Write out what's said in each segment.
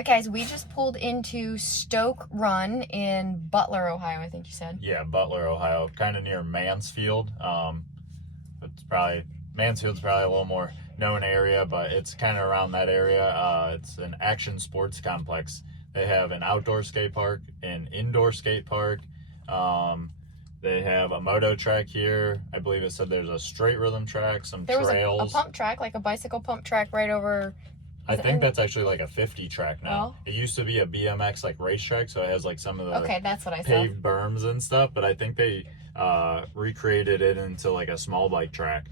right, guys, we just pulled into Stoke Run in Butler, Ohio, I think you said. Yeah, Butler, Ohio, kind of near Mansfield. Mansfield's probably a little more known area, but it's kind of around that area. It's an action sports complex. They have an outdoor skate park, an indoor skate park. They have a moto track here. I believe it said there's a straight rhythm track, some trails. There was a pump track, like a bicycle pump track right over. I think that's actually like a 50 track now. Oh. It used to be a BMX like racetrack, so it has like some of the that's what I paved berms and stuff, but I think they recreated it into like a small bike track.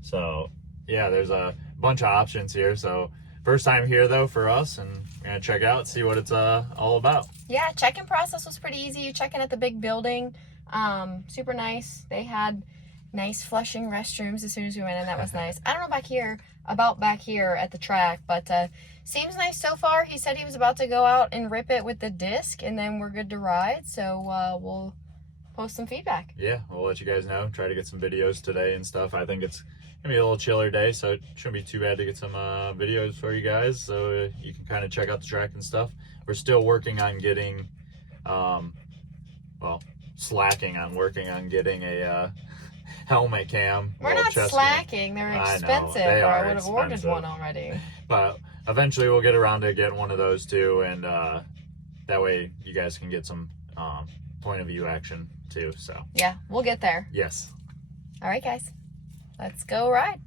So yeah, there's a bunch of options here. So first time here though for us, and we're gonna check out, see what it's all about. Yeah, check-in process was pretty easy. You check in at the big building, super nice. They had nice flushing restrooms as soon as we went in. That was nice. I don't know back here at the track, but seems nice so far. He said he was about to go out and rip it with the disc, and then we're good to ride. So we'll post some feedback. Yeah, we'll let you guys know. Try to get some videos today and stuff. I think it's gonna be a little chiller day, so it shouldn't be too bad to get some videos for you guys, so you can kind of check out the track and stuff. We're still working on getting, slacking on working on getting a helmet cam. We're not slacking. They're expensive, or I would have ordered one already. But eventually we'll get around to getting one of those too, and that way you guys can get some point of view action too. So yeah, we'll get there. Yes. All right, guys, let's go ride.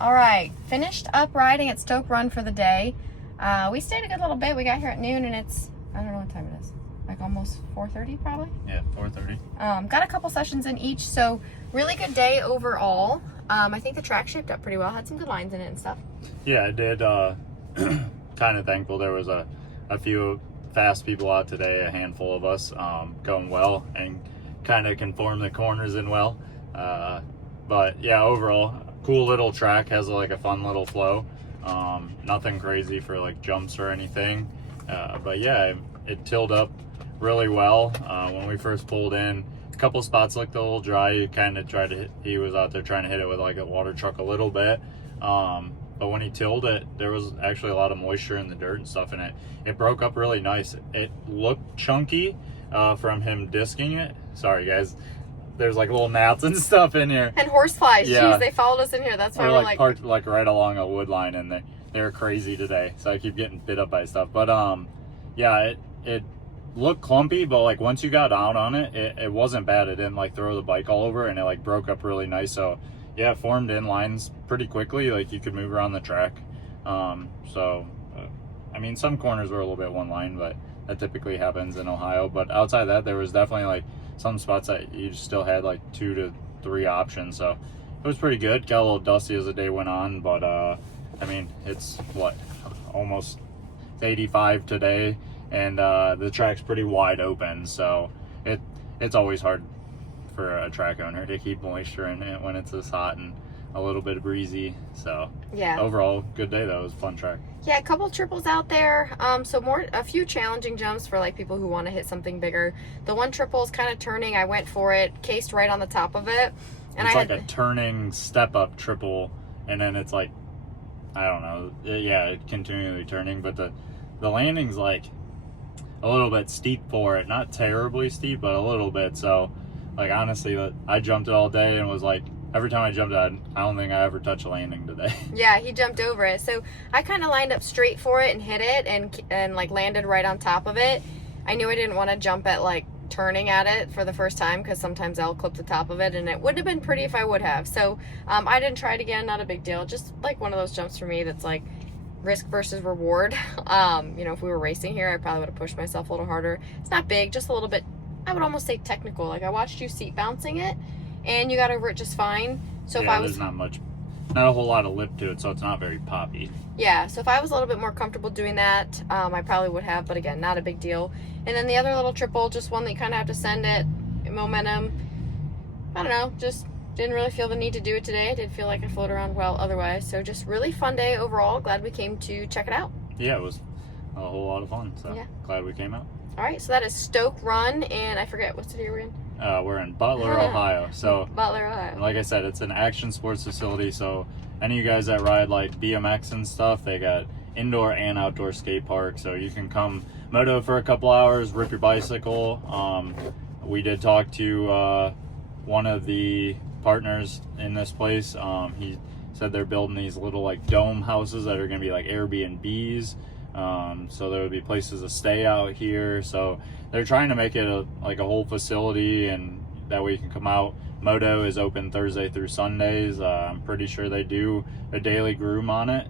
All right, finished up riding at Stoke Run for the day. We stayed a good little bit. We got here at noon, and it's, I don't know what time it is, like almost 4:30 probably. Yeah, 4:30. Got a couple sessions in each, so really good day overall. I think the track shaped up pretty well. Had some good lines in it and stuff. Yeah, it did. Kind of thankful there was a few fast people out today, a handful of us going well and kind of conform the corners in well. But yeah, overall, cool little track, has like a fun little flow. Nothing crazy for like jumps or anything. But yeah, it tilled up really well. When we first pulled in, a couple spots looked a little dry. He kind of tried to hit, he was out there trying to hit it with like a water truck a little bit. But when he tilled it, there was actually a lot of moisture in the dirt and stuff in it. It broke up really nice. It looked chunky from him disking it. Sorry guys, there's like little gnats and stuff in here. And horseflies, Yeah. jeez, they followed us in here. That's why We're we're like parked like right along a wood line, and they're crazy today. So I keep getting bit up by stuff. But yeah, it looked clumpy, but like once you got down on it, it wasn't bad. It didn't like throw the bike all over, and it like broke up really nice. So yeah, it formed in lines pretty quickly. Like you could move around the track. I mean, some corners were a little bit one line, but that typically happens in Ohio. But outside of that, there was definitely like some spots that you still had like 2 to 3 options. So it was pretty good. Got a little dusty as the day went on, but I mean, it's what, almost 85 today, and the track's pretty wide open. So it's always hard for a track owner to keep moisture in it when it's this hot and a little bit breezy. So Yeah. overall, good day though. It was a fun track. Yeah, a couple triples out there. So a few challenging jumps for like people who want to hit something bigger. The one triple is kind of turning. I went for it, cased right on the top of it, and It's I like had a turning step up triple, and then it's like, I don't know. Yeah, it continually turning, but the landing's like a little bit steep for it. Not terribly steep, but a little bit. So like honestly, I jumped it all day and was like, every time I jumped out, I don't think I ever touched a landing today. Yeah, he jumped over it. So I kind of lined up straight for it and hit it and like landed right on top of it. I knew I didn't want to jump at like turning at it for the first time, because sometimes I'll clip the top of it, and it would have been pretty if I would have. So I didn't try it again. Not a big deal. Just like one of those jumps for me that's like risk versus reward. You know, if we were racing here, I probably would have pushed myself a little harder. It's not big, just a little bit, I would almost say technical. Like I watched you seat bouncing it, and you got over it just fine. So yeah, if I was, there's not a whole lot of lip to it, so it's not very poppy. yeah, so if I was a little bit more comfortable doing that, I probably would have, but again, not a big deal. And then the other little triple, just one that you kind of have to send it, momentum. I don't know, just didn't really feel the need to do it today. I did feel like I floated around well otherwise. So just really fun day overall. Glad we came to check it out. Yeah, it was a whole lot of fun. So Yeah. glad we came out. All right, so that is Stoke Run, and I forget what city we're in. We're in Butler, Ohio. So Butler, Ohio. like I said, it's an action sports facility. So any of you guys that ride like BMX and stuff, they got indoor and outdoor skate park. So you can come moto for a couple hours, rip your bicycle. We did talk to one of the partners in this place. He said they're building these little like dome houses that are going to be like Airbnbs. So there would be places to stay out here. So they're trying to make it like a whole facility, and that way you can come out. Moto is open Thursday through Sundays. I'm pretty sure they do a daily groom on it.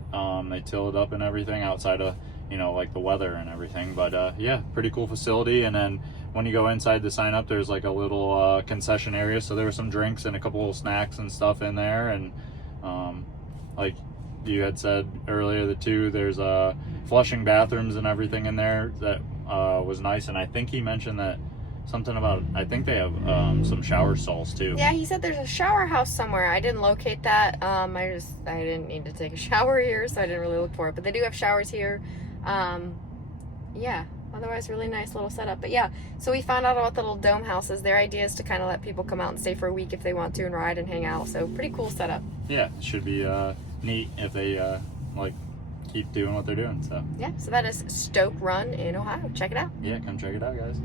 They till it up and everything outside of, you know, like the weather and everything. But yeah, pretty cool facility. And then when you go inside to sign up, there's like a little concession area. So there were some drinks and a couple of snacks and stuff in there. And like you had said earlier, there's flushing bathrooms and everything in there that was nice. And I think he mentioned that something about, I think they have some shower stalls too. Yeah, he said there's a shower house somewhere. I didn't locate that. I didn't need to take a shower here, so I didn't really look for it. But they do have showers here. Yeah, otherwise really nice little setup. But yeah, so we found out about the little dome houses. Their idea is to kind of let people come out and stay for a week if they want to and ride and hang out. So pretty cool setup. Yeah, it should be neat if they like keep doing what they're doing. So yeah, so that is Stoke Run in Ohio. Check it out. yeah, come check it out, guys.